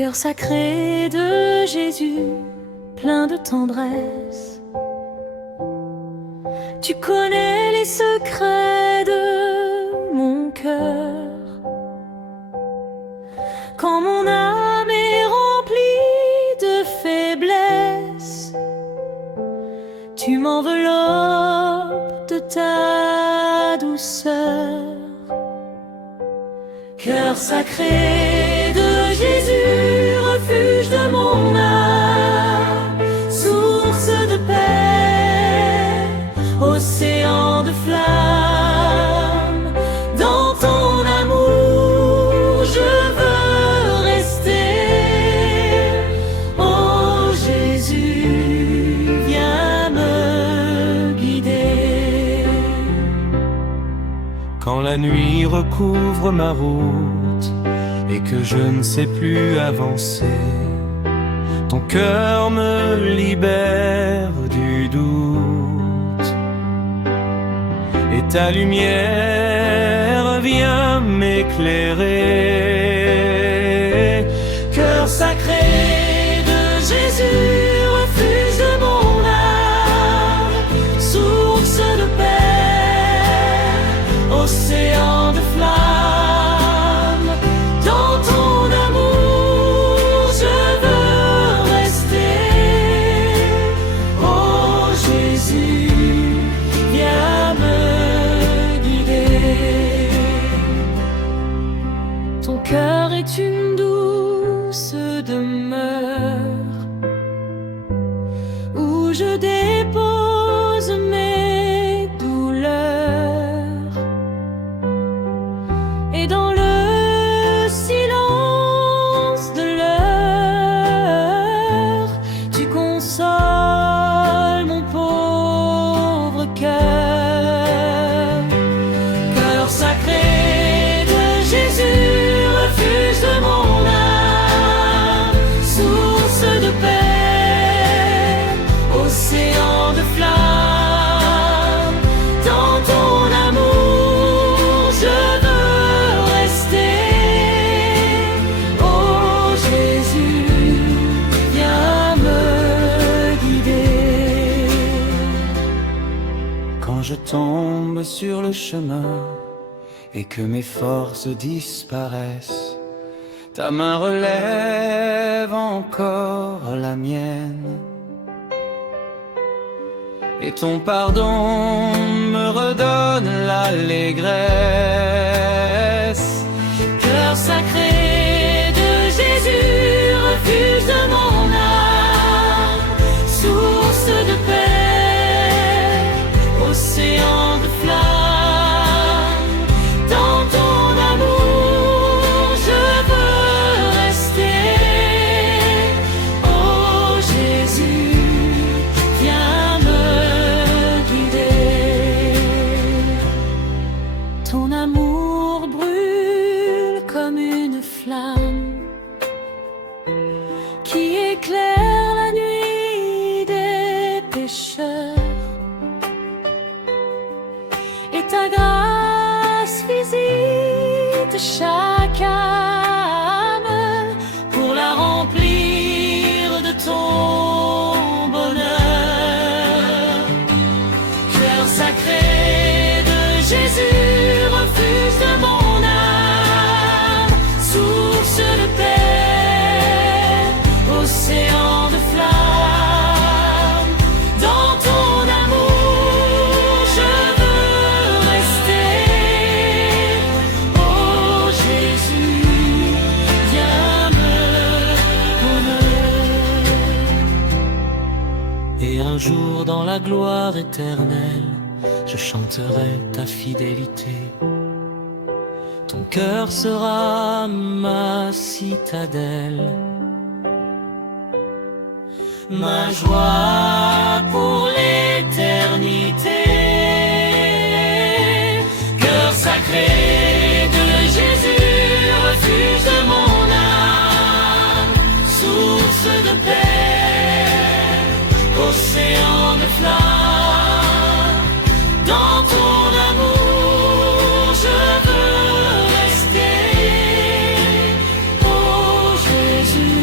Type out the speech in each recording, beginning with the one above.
Cœur sacré de Jésus, plein de tendresse, tu connais les secrets de mon cœur. Quand mon âme est remplie de faiblesse, tu m'enveloppes de ta douceur. Cœur sacré de Jésus, refuge de mon âme, source de paix, océan de flammes, dans ton amour je veux rester. Oh Jésus, viens me guider. Quand la nuit recouvre ma route et que je ne sais plus avancer, ton cœur me libère du doute et ta lumière vient m'éclairer. Cœur sacré de Jésus, refuge de mon âme, source de paix, océan de flammes, dans ton amour je veux rester. Oh Jésus, viens me guider. Ton cœur est une douce demeure où je dépose mes douleurs, et dans le silence de l'heure, tu consoles mon pauvre cœur. Cœur sacré de Jésus, refuge de mon âme, source de paix, océan de flammes, dans ton amour je veux rester. Oh Jésus, viens me guider. Quand je tombe sur le chemin et que mes forces disparaissent, ta main relève encore la mienne, et ton pardon me redonne l'allégresse. Cœur sacré de Jésus, refuge de mon âme, source de paix, océan de flammes, dans ton amour je veux rester. Oh Jésus, viens me guider. Ton amour brûle comme une flamme qui éclaire la nuit des pécheurs, et ta grâce visite chaque âme pour la remplir de ton bonheur. Cœur sacré de Jésus, refuge de mon âme, source de paix, océan de flammes, dans ton amour je veux rester. Oh Jésus, viens me connaître. Et un jour dans la gloire éternelle, je chanterai ta fidélité. Ton cœur sera ma citadelle, ma joie pour l'éternité. Cœur sacré de Jésus, refuge de mon âme, source de paix, océan de flammes, dans ton amour je veux rester. Oh Jésus,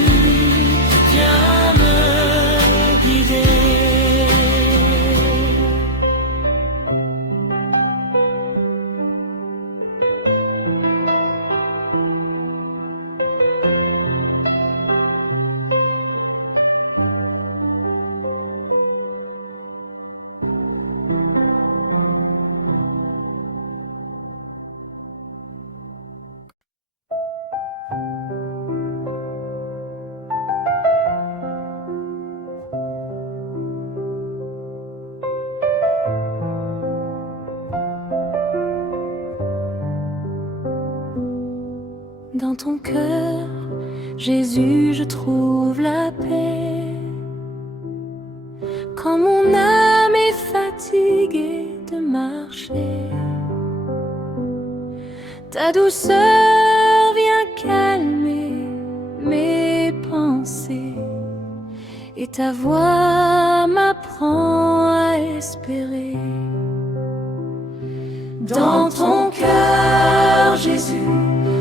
Jésus, je trouve la paix. Quand mon âme est fatiguée de marcher, ta douceur vient calmer mes pensées, et ta voix m'apprend à espérer. Dans ton cœur, Jésus,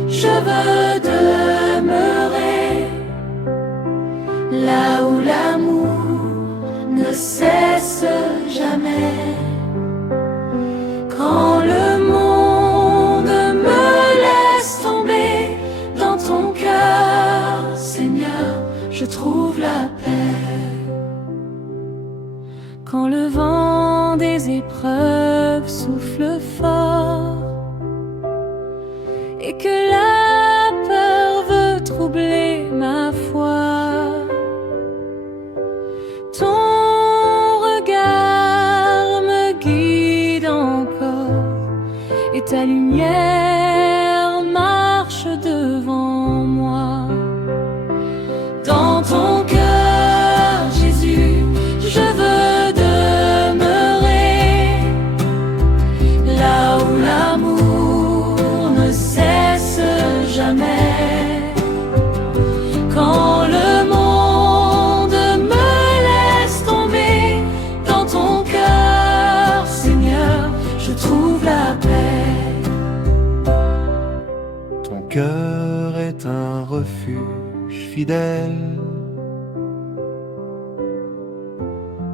je veux demeurer, là où l'amour ne cesse jamais. Quand le monde me laisse tomber, dans ton cœur, Seigneur, je trouve la paix. Quand le vent des épreuves souffle fort et que la peur veut troubler ma foi, ton regard me guide encore et ta lumière marche devant moi. Dans ton cœur, Jésus, je veux demeurer, là où l'amour ne cesse jamais. Quand le monde me laisse tomber, dans ton cœur, Seigneur, je trouve la paix. Ton cœur est un refuge fidèle,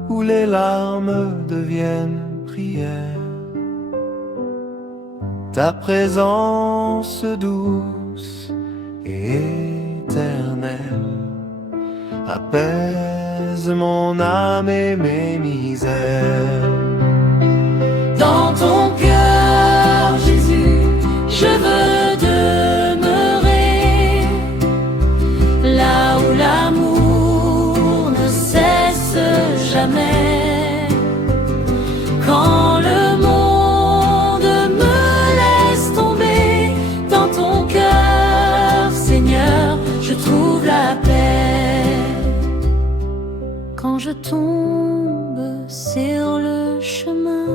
où les larmes deviennent prières. Ta présence douce et éternelle apaise mon âme et mes misères. Dans ton cœur, Jésus, je veux demeurer, là où l'amour ne cesse jamais. Quand le monde me laisse tomber, dans ton cœur, Seigneur, je trouve la paix. Quand je tombe sur le chemin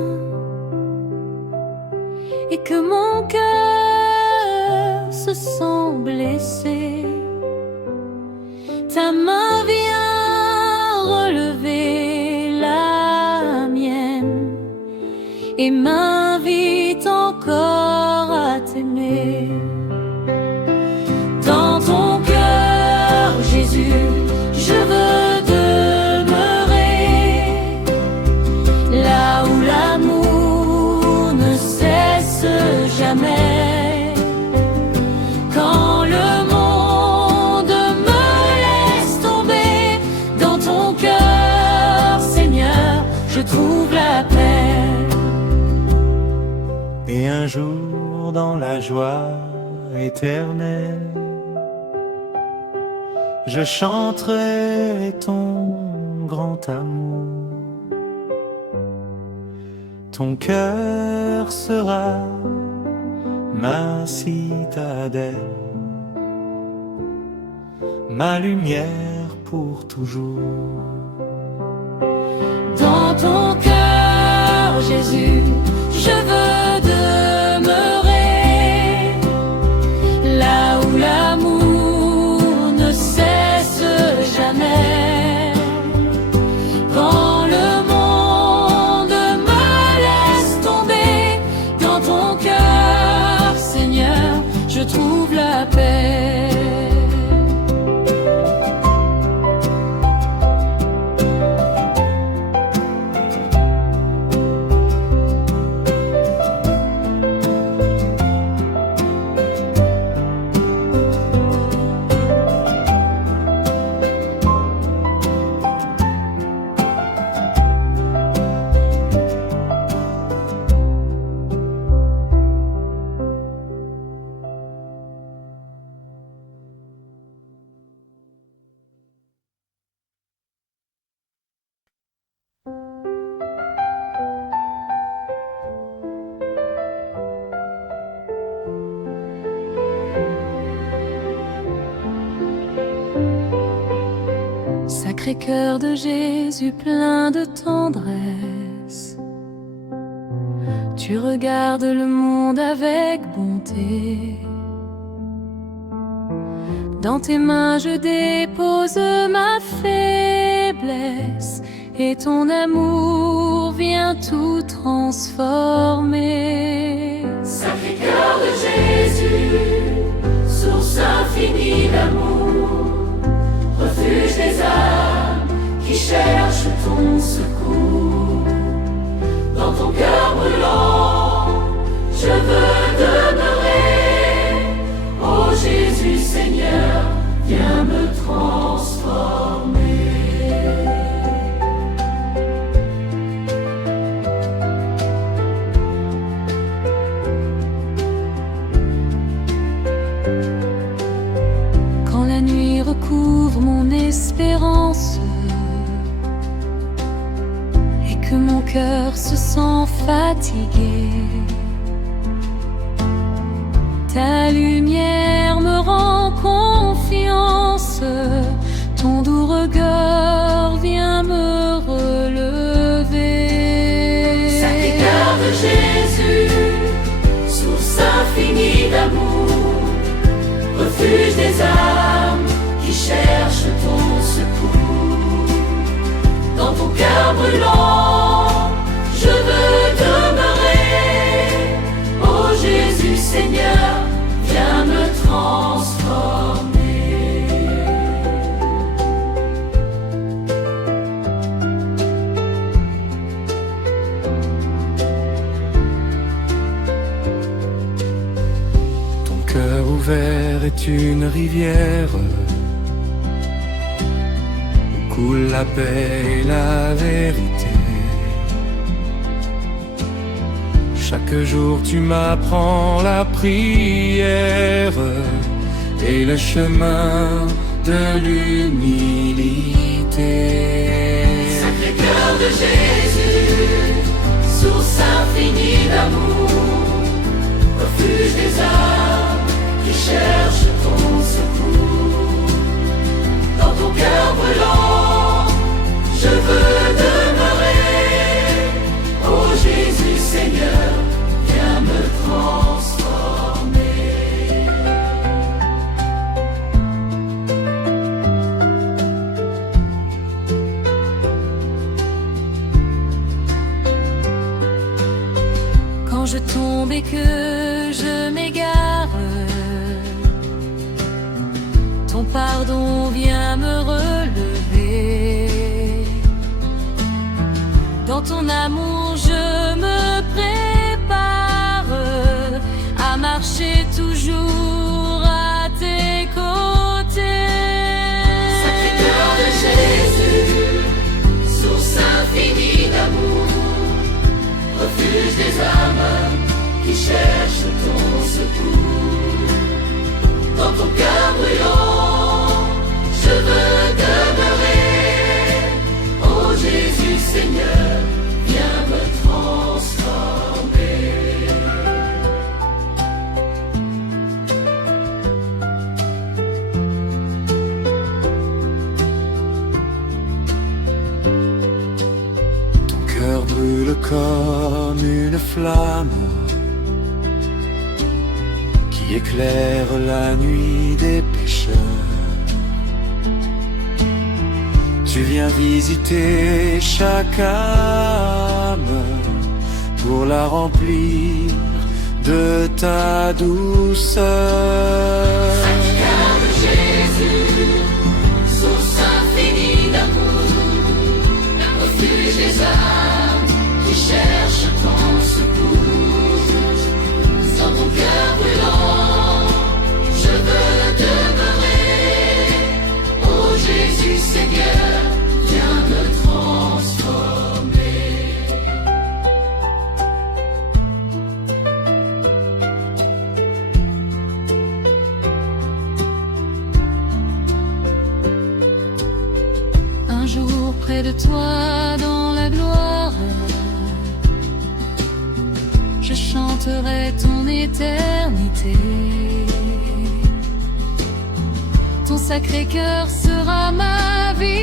et que mon cœur se sent blessé, ta main vient relever la mienne et m'invite encore à t'aimer. Dans ton cœur, Jésus, je veux demeurer, là où l'amour ne cesse jamais. Quand le monde me laisse tomber, dans ton cœur, Seigneur, je trouve la paix. Et un jour dans la joie éternelle, je chanterai ton grand amour. Ton cœur sera ma citadelle, ma lumière pour toujours. Dans ton cœur, Jésus, je veux demeurer, là où l'amour ne cesse jamais. Quand le monde me laisse tomber, dans ton cœur, Seigneur, je trouve la paix. Sacré-Cœur de Jésus plein de tendresse, tu regardes le monde avec bonté. Dans tes mains je dépose ma faiblesse, et ton amour vient tout transformer. Sacré-Cœur de Jésus, source infinie d'amour, refuge des âmes qui cherchent ton secours. Dans ton cœur brûlant, je veux demeurer. Ô Jésus Seigneur, viens me transformer. Quand la nuit recouvre mon espérance et que mon cœur se sent fatigué, ta lumière me rend confiance, ton doux regard vient me relever. Sacré-Cœur de Jésus, source infinie d'amour, refuge des âmes qui cherchent ton secours. Dans ton cœur brûlant, je veux demeurer. Ô Jésus Seigneur, viens me transformer. Ton cœur ouvert est une rivière où coule la paix et la vérité. Chaque jour tu m'apprends la prière et le chemin de l'humilité. Sacré-Cœur de Jésus, source infinie d'amour, refuge des âmes qui cherchent ton secours. Dans ton cœur brûlant, je veux demeurer. Ô Jésus Seigneur, viens me transformer. Quand je tombe et que je m'égare, ton pardon vient me relever. Dans ton amour je me prépare à marcher toujours à tes côtés. Sacré-Cœur de Jésus, source infinie d'amour, refuge des âmes qui cherchent ton secours. Dans ton cœur brûlant, je veux demeurer. Ô Jésus Seigneur, viens me transformer. Ton cœur brûle comme une flamme qui éclaire la nuit des pécheurs. Tu viens visiter chaque âme pour la remplir de ta douceur. Sacré-Cœur de Jésus, source infinie d'amour, refuge des âmes qui cherchent ton secours. Dans ton cœur brûlant, je veux demeurer. Ô Jésus Seigneur, viens me transformer. Un jour près de toi dans la gloire, je chanterai ton éternité. Ton Sacré-Cœur sera ma vie.